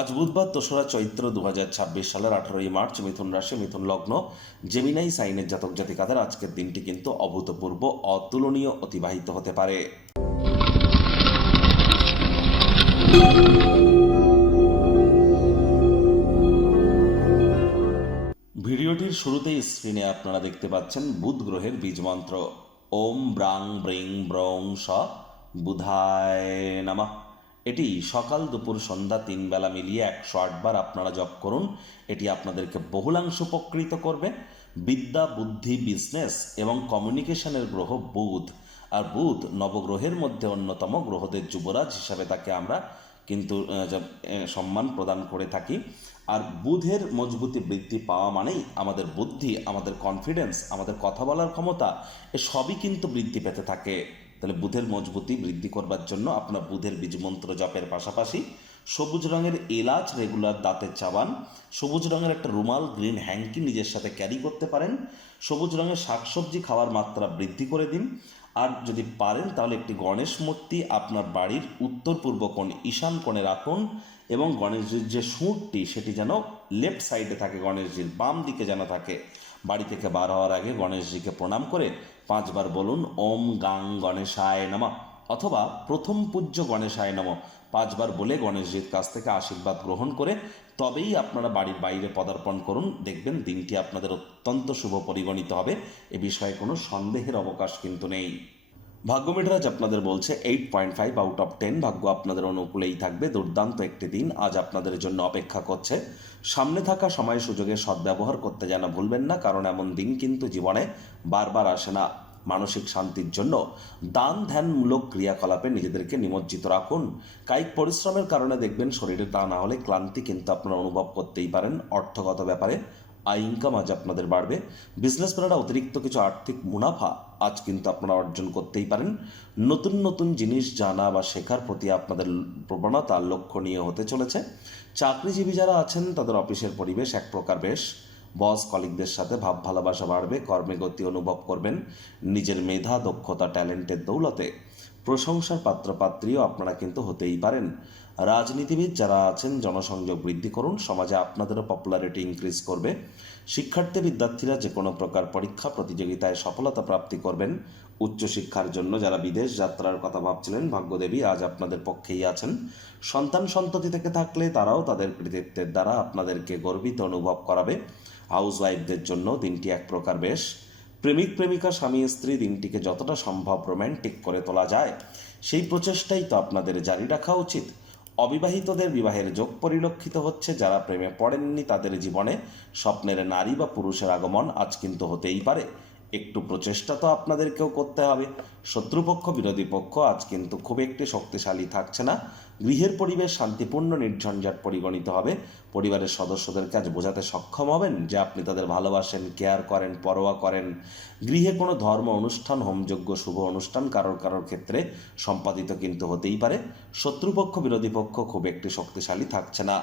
আজ বুধবার ২রা চৈত্র ২০২৬ সালের ১৮ই মার্চ। মিথুন রাশি, মিথুন লগ্ন, জেমিনাই সাইনের জাতক জাতিকাদের আজকের দিনটি কিন্তু অভূতপূর্ব, অতুলনীয় অতিবাহিত হতে পারে। ভিডিওটির শুরুতেই স্ক্রিনে আপনারা দেখতে পাচ্ছেন বুধ গ্রহের বীজ মন্ত্র ওম ব্রাং ব্রিং ব্রং স বুধায় নমঃ। এটি সকাল দুপুর সন্ধ্যা ৩ বেলা মিলিয়ে ১০৮ বার আপনারা জপ করুন। এটি আপনাদেরকে বহুলাংশ উপকৃত করবে। বিদ্যা, বুদ্ধি, বিজনেস এবং কমিউনিকেশনের গ্রহ বুধ। আর বুধ নবগ্রহের মধ্যে অন্যতম, গ্রহদের যুবরাজ হিসাবে তাকে আমরা কিন্তু সম্মান প্রদান করে থাকি। আর বুধের মজবুতি বৃদ্ধি পাওয়া মানেই আমাদের বুদ্ধি, আমাদের কনফিডেন্স, আমাদের কথা বলার ক্ষমতা, এ সবই কিন্তু বৃদ্ধি পেতে থাকে। তাহলে বুধের মজবুতি বৃদ্ধি করবার জন্য আপনার বুধের বীজমন্ত্র জপের পাশাপাশি সবুজ রঙের এলাচ রেগুলার দাঁতে চাবান, সবুজ রঙের একটা রুমাল, গ্রিন হ্যাঙ্কি নিজের সাথে ক্যারি করতে পারেন, সবুজ রঙের শাকসবজি খাওয়ার মাত্রা বৃদ্ধি করে দিন। আর যদি পারেন তাহলে একটি গণেশ মূর্তি আপনার বাড়ির উত্তর পূর্ব কোণ, ঈশান কোণে রাখুন এবং গণেশজির যে সুঁড়টি সেটি যেন লেফট সাইডে থাকে, গণেশজির বাম দিকে যেন থাকে। বাড়ি থেকে বার হওয়ার আগে গণেশজিকে প্রণাম করে ৫ বার বলুন ওম গাং গণেশায় নমঃ, অথবা প্রথম পূজ্য গণেশায় নমঃ ৫ বার বলে গণেশজির কাছ থেকে আশীর্বাদ গ্রহণ করে তবেই আপনারা বাড়ির বাইরে পদার্পণ করুন। দেখবেন দিনটি আপনাদের অত্যন্ত শুভ পরিগণিত হবে, এ বিষয়ে কোনো সন্দেহের অবকাশ কিন্তু নেই। ভাগ্য মিটারাজ আপনাদের বলছে 8.5 আউট অফ 10। ভাগ্য আপনাদের অনুকূলেই থাকবে। দুর্দান্ত একটি দিন আজ আপনাদের জন্য অপেক্ষা করছে। সামনে থাকা সময় সুযোগের সদ্ব্যবহার করতে যেন ভুলবেন না, কারণ এমন দিন কিন্তু জীবনে বারবার আসে না। মানসিক শান্তির জন্য দান ধ্যানমূলক ক্রিয়াকলাপে নিজেদেরকে নিমজ্জিত রাখুন। কায়িক পরিশ্রমের কারণে দেখবেন শরীরে তা না হলে ক্লান্তি কিন্তু আপনারা অনুভব করতেই পারেন। অর্থগত ব্যাপারে আয় ইনকাম আজ আপনাদের বাড়বে। বিজনেসম্যানরা অতিরিক্ত কিছু আর্থিক মুনাফা আজ কিন্তু আপনারা অর্জন করতেই পারেন। নতুন নতুন জিনিস জানা বা শেখার প্রতি আপনাদের প্রবণতা লক্ষণীয় হতে চলেছে। চাকরিজীবী যারা আছেন তাদের অফিসের পরিবেশ এক প্রকার বেশ। বস কলিগদের সাথে ভাব ভালোবাসা বাড়বে, কর্মে গতি অনুভব করবেন। নিজের মেধা, দক্ষতা, ট্যালেন্টের দৌলতে প্রশংসার পাত্রপাত্রীও আপনারা কিন্তু হতেই পারেন। রাজনীতিবিদ যারা আছেন জনসংযোগ বৃদ্ধি করুন, সমাজে আপনাদেরও পপুলারিটি ইনক্রিজ করবে। শিক্ষার্থী বিদ্যার্থীরা যে কোনো প্রকার পরীক্ষা প্রতিযোগিতায় সফলতা প্রাপ্তি করবেন। উচ্চশিক্ষার জন্য যারা বিদেশ যাত্রার কথা ভাবছিলেন, ভাগ্যদেবী আজ আপনাদের পক্ষেই আছেন। সন্তান সন্ততি থেকে থাকলে তারাও তাদের কৃতিত্বের দ্বারা আপনাদেরকে গর্বিত অনুভব করাবে। হাউসওয়াইফদের জন্য দিনটি এক প্রকার বেশ। প্রেমিক প্রেমিকা, স্বামী স্ত্রী দিনটিকে যতটা সম্ভব রোম্যান্টিক করে তোলা যায় সেই প্রচেষ্টাই তো আপনাদের জারি রাখা উচিত। অবিবাহিতদের বিবাহের যোগ পরিলক্ষিত হচ্ছে। যারা প্রেমে পড়েননি তাদের জীবনে স্বপ্নের নারী বা পুরুষের আগমন আজ কিন্তু হতেই পারে। একটু প্রচেষ্টা তো আপনাদেরকেও করতে হবে। শত্রুপক্ষ, বিরোধী পক্ষ আজ কিন্তু খুব একটি শক্তিশালী থাকছে না। গৃহের পরিবেশ শান্তিপূর্ণ, নির্ঝঞ্ঝাট পরিগণিত হবে। পরিবারের সদস্যদেরকে আজ বোঝাতে সক্ষম হবেন যে আপনি তাদের ভালোবাসেন, কেয়ার করেন, পরোয়া করেন। গৃহে কোনো ধর্ম অনুষ্ঠান, হোমযজ্ঞ, শুভ অনুষ্ঠান কারোর কারোর ক্ষেত্রে সম্পাদিত কিন্তু হতেই পারে। শত্রুপক্ষ, বিরোধী পক্ষ খুব একটি শক্তিশালী থাকছে না।